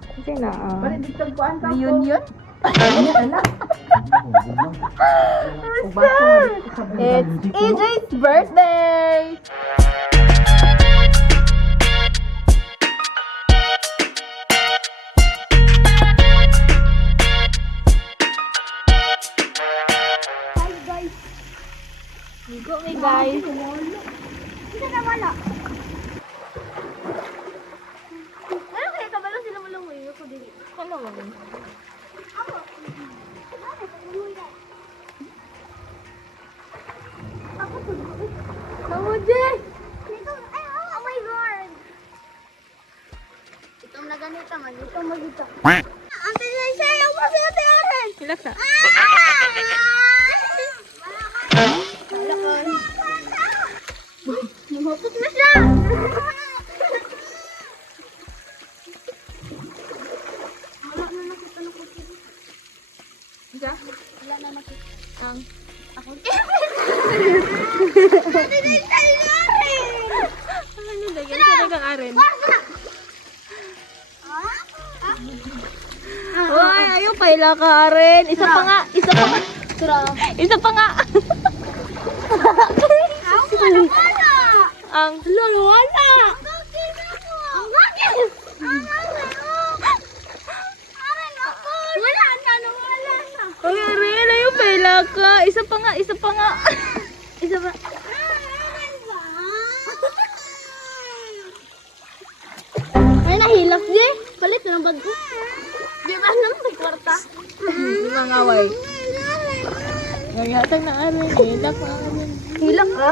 Kasi na, Reunion? It's EJ's birthday! Ligo me guys. Hindi na wala. Ano kaya kabalo sila malangoy ako dili. Ano mo? Ako. Ako to. Kamu Jay! Ito, ay, oh my god. Itong na ganito man, itong magito. Ang tinay siya yung pagkakatayaran. Relax na. Humutot na siya! Wala na nakita na puti. Isa? Wala na nakita. Ang. Ako. Tinay siya rin! Ano lagyan? Sa kang aren. Uy, ayaw paila ka aren. Isa pa nga. Isa pa nga. Isa pa nga. Ako, wala wala! Ang lolo wala. Ang gagawin ako! Ang gagawin! Ang gagawin! Aray, ako! Wala na, nawala na! Uy, aren. Ayaw paila ka. Isa pa nga. Isa pa nga. Isa pa. Aray ba? Ay, nahilak di. Palit na ng bag ko. Di ba naman may kwarta? Mga ngaway. Ngayatag na aren. Hilak na aren. Hilak ka?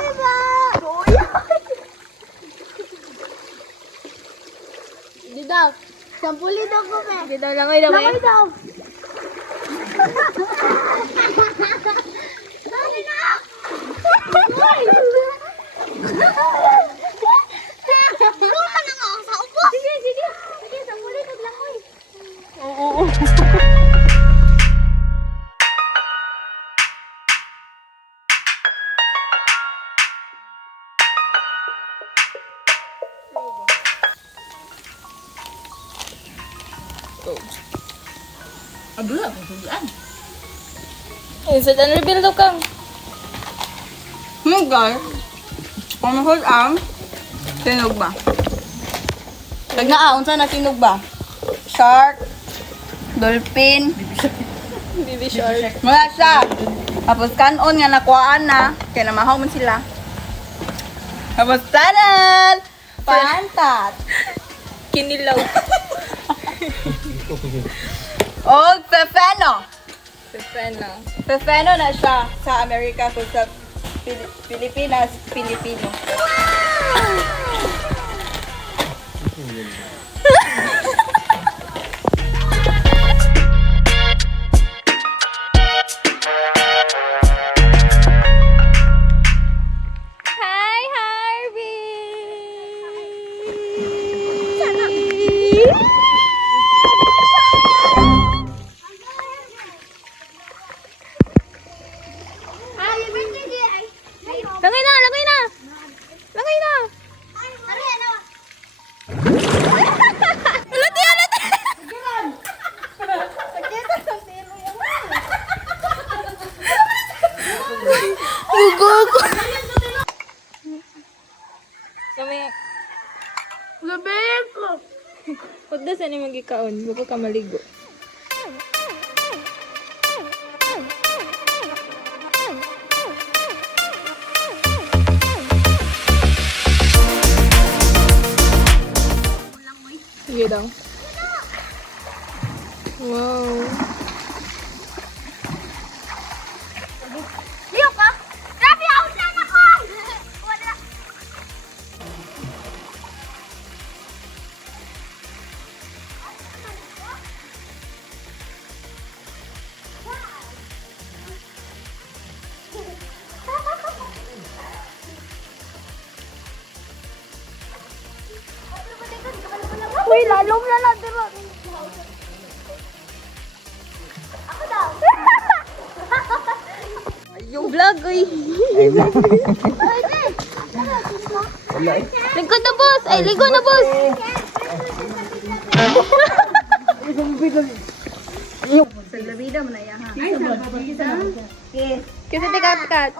Di daw. Sampuli daw ko, be. Hindi daw langoy daw Langoy eh. daw. Dali na! Uy! Luma na nga sa upo. Sige, sige. Sige, sampuli kag langoy. Oo. Abula, pagsulaan. Insert and reveal daw kang. Guys, ang mahal ang tinog ba? Pag naaon sa na tinog ba? Shark, dolphin, Baby shark. mga siya. Tapos kanon nga nakuhaan na, kaya namahaw man sila. Tapos tanan! Pantat! Kinilaw. O, Fefeno! Pepena. Fefeno na siya sa Amerika, so sa Pilipinas, Pilipino. Hi, Harvey! Ay, birthday di ay. Langay na! Langay na! Langay na! Ari, ano? Alati! Alati! Bugog! Kami... Gabi ko. Huwag na saan yung magikaon. Bago ka maligo. Sige daw. Wow. Liyo ka? Grabe, out na ako! Wala. Uy, lalong lala, diba? Ako daw. Yung vlog, uy. Lingkod na, boss. Ay, ligo na, boss. Sa labida mo na yan ha. Kasi tikat-kat.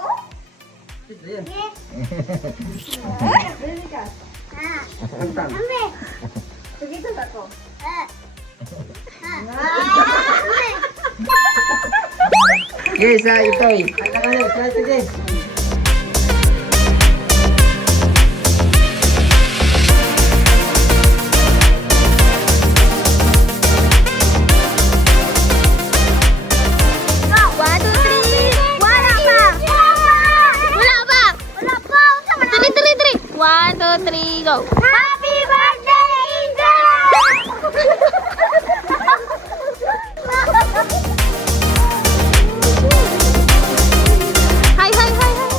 Yes, ito eh. One, two, three. Wala pa. Wala pa! Wala pa. Tuloy, tuloy, tuloy! 1, 2, 3, go! Happy birthday, Angel! Hi, hi, hi, hi!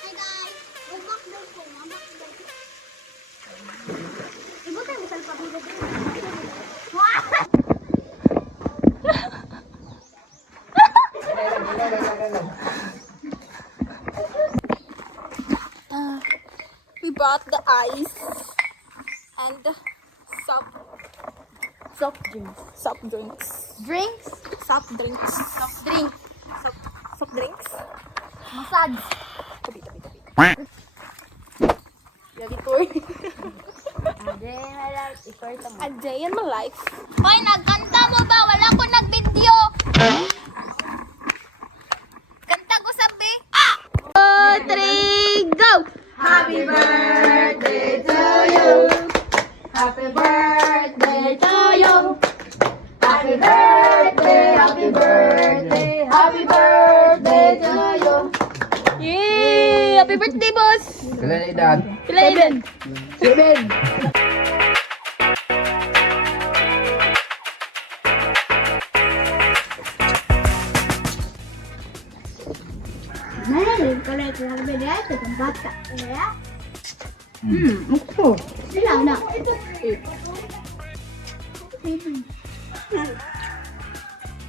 Hi guys. Umak daw po. Umak daw po. Ibu tayo misal pa dito. We bought the ice and the soft drinks. Soft drinks. Drinks? Soft drinks. Soft drink. Soft drinks. Massage. Tabi, tabi, tabi. Lagi tour. A day in my life. Hoy, nagkanta mo ba? Wala ko nag-video. Kanta ko sabi. 2, 3, go! Happy birthday to you. Happy birthday to you. Happy birthday, happy birthday, happy birthday to you. Yay! Happy birthday, boss! Kailan na edad? Kailan yun? 7. Meron ko lang ito ng bigay ito ng bata. Kaya? Ito. Sila na.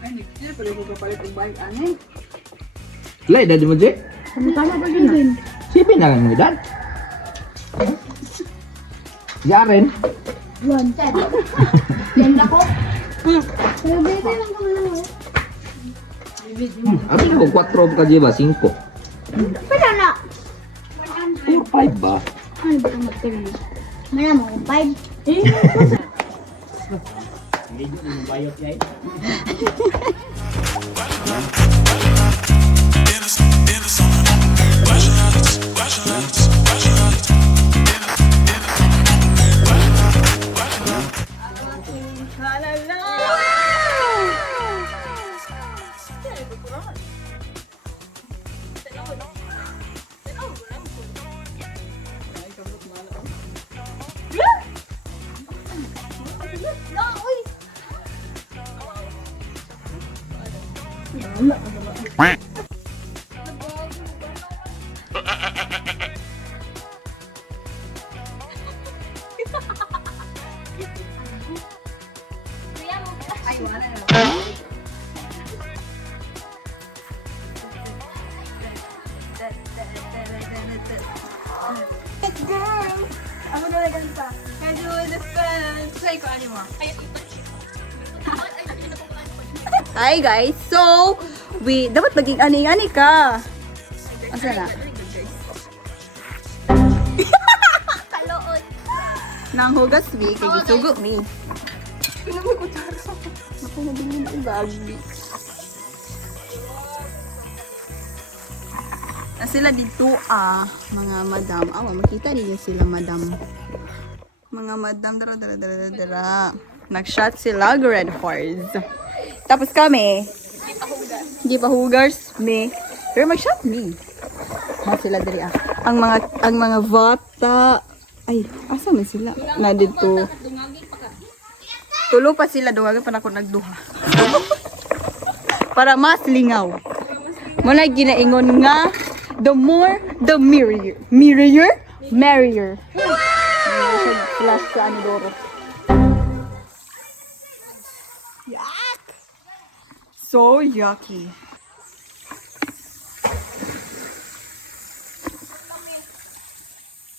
Ay, hindi pala ko kapalit ng bike, ane. Kailan edad mo, Jay? Tama ba din? 7 na lang mo edad. Yaren. One, ten. Yan ako. Pero bebe lang ko lang. Abi ko 4 ka, Jay ba? 5. Pero na. 4, 5 ba? Ano ba ang magpili? Mana mo, five. Ako na lang ganito. Kaya doon this play ko anymore. Hi guys, so dapat maging ani-ani ka. Asa na? Kalood. Nang hugas mi, kay gisugo mi. Pinamay ko tara. Ako na din yung gagi. Na sila dito mga madam. Makita niyo sila madam. Mga madam, dara. Nag-shot sila, Red Horse. Tapos kami, hindi pa hugars, me. Pero mag-shot me. Sila diri Ang mga bata, ay, asa man sila? Na dito. Tulo pa sila, dungagan pa na ako nagduha. Para mas lingaw. Muna ginaingon nga, the more, the merrier. Merrier? Merrier. Flash sa Anidoro. So yucky.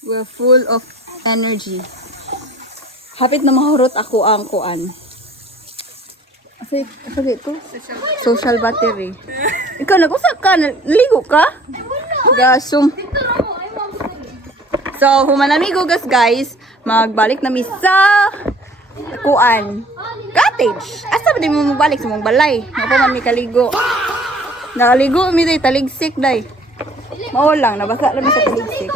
We're full of energy. Hapit na mahurot ako ang kuan. Kasi ito? Social battery. Ikaw, nag-usap ka? Naligo ka? Gasong. So, humanamigo guys, magbalik na mi sa kuan. Cottage. Asa ba di mo magbalik sa mong balay? Mapa man mi kaligo. Nakaligo mi day, taligsik day. Mao lang, nabasa lang mi sa taligsik.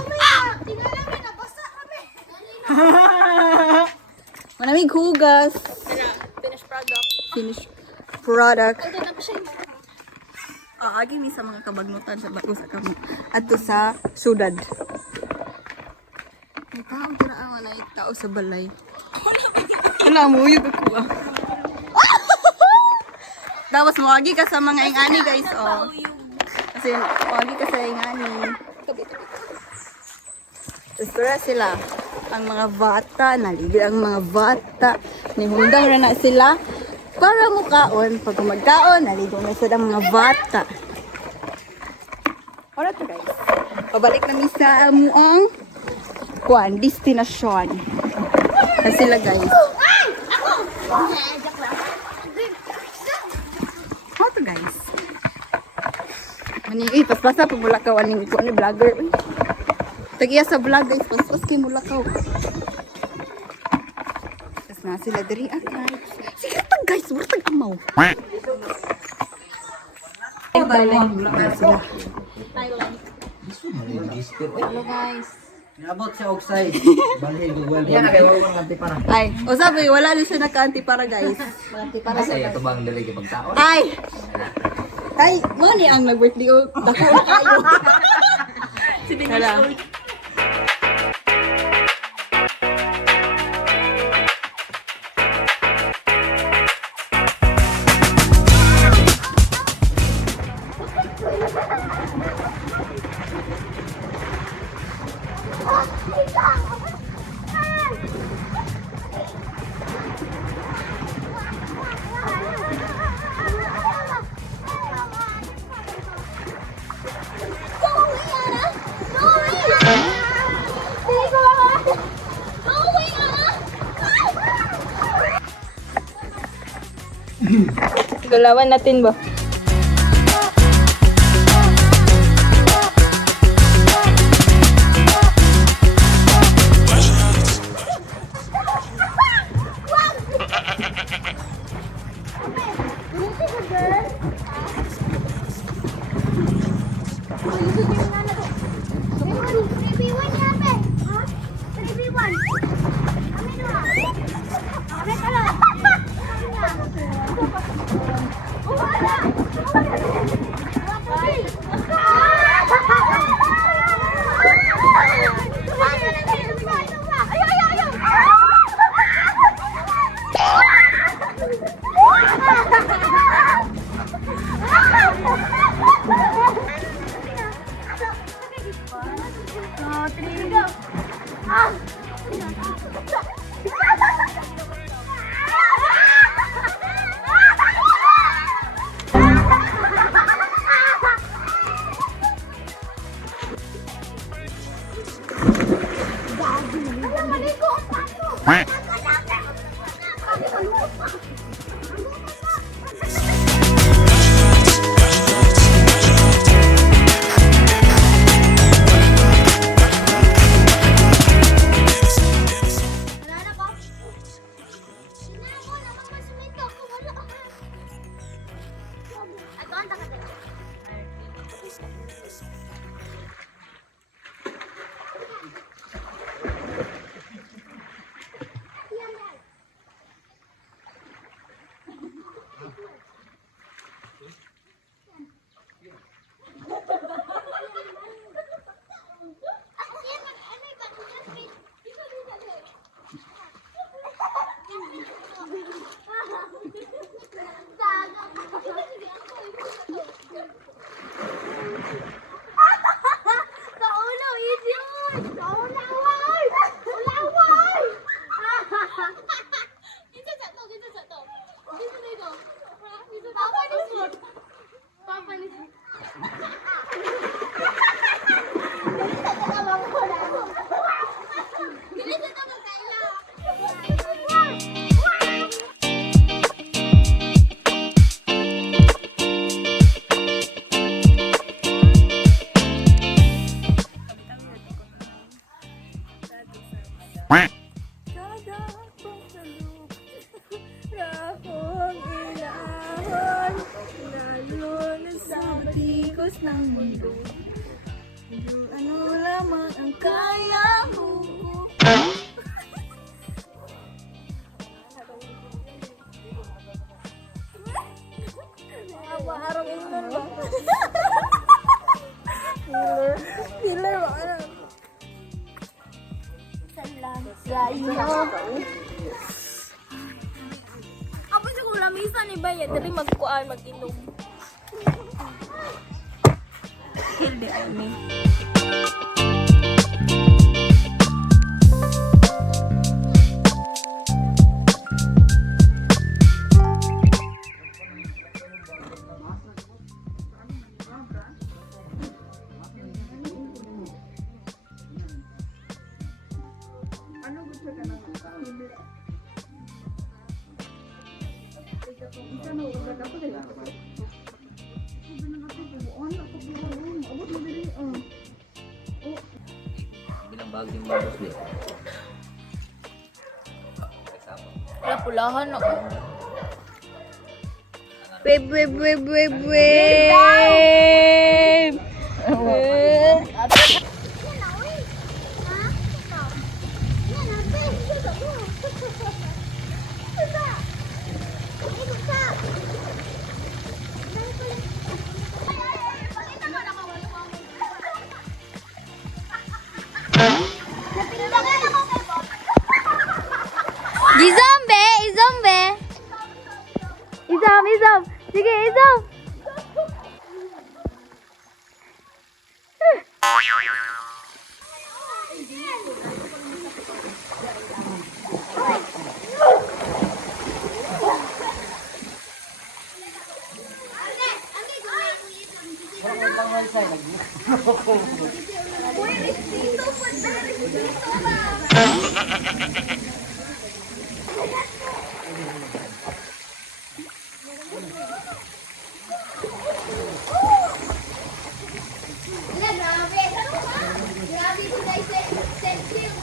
Manamig hugas. Finished product. Agi mi sa mga kabagnutan sa bago sa kamo. Adto sa syudad. May tao tira ang wala tao sa balay. Wala mo yung ako. Tapos mawagi ka sa mga ingani guys, oh. Kasi mawagi ka sa ingani. Istora sila. Ang mga bata, naligid ang mga bata. Nihundang na na sila. Para mukaon, pag magkaon, naligo na sila ang mga bata. Alright to guys. Pabalik na mi sa amuang kuan, destinasyon. Na sila guys. How to guys? Mani, paspasa pag mulakaw aning ko ni vlogger. Tagiya sa vlog guys, paspas kay mulakaw. Tas na sila diri guys. Sige tag guys, wala tag amaw. Hello guys. Nabot sa oxide. Balhin Google. Yan na kayo ang kanti para. Ay, o sabi, wala din siya naka-anti para guys. Para sa Saya ito bang daligi pagtaon? Ay! Ay, mo ni ang nag-birthday o dako na kayo. Wala. Galawan natin ba? Ano lamang ang kaya mo? Maarong inon ba? Killer ba? Ano? Ako sa kung lamisa ni Bayan, dali magkuhaan, mag-inom. Hilde ay me. Binabag yung mga boss dito. Wala pulahan ako. Wave, wave, wave, wave, wave! Izombe! Izombe! Izom! Izom! Sige, Izom! Grabe ito guys, sexy yung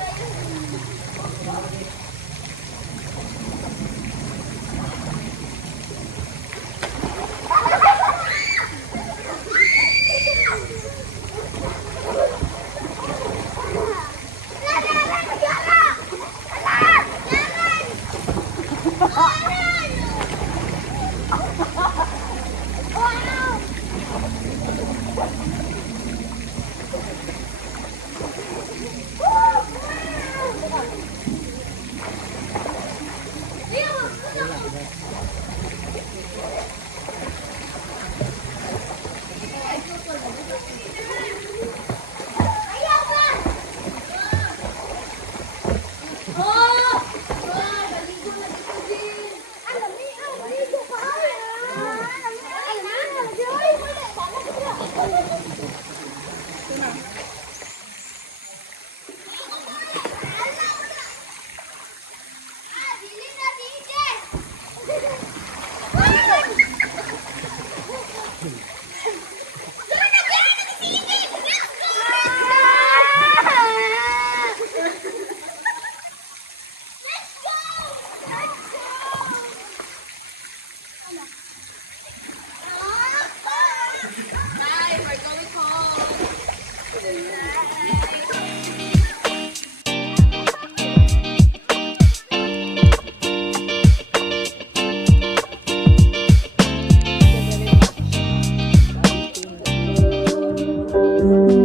Thank you.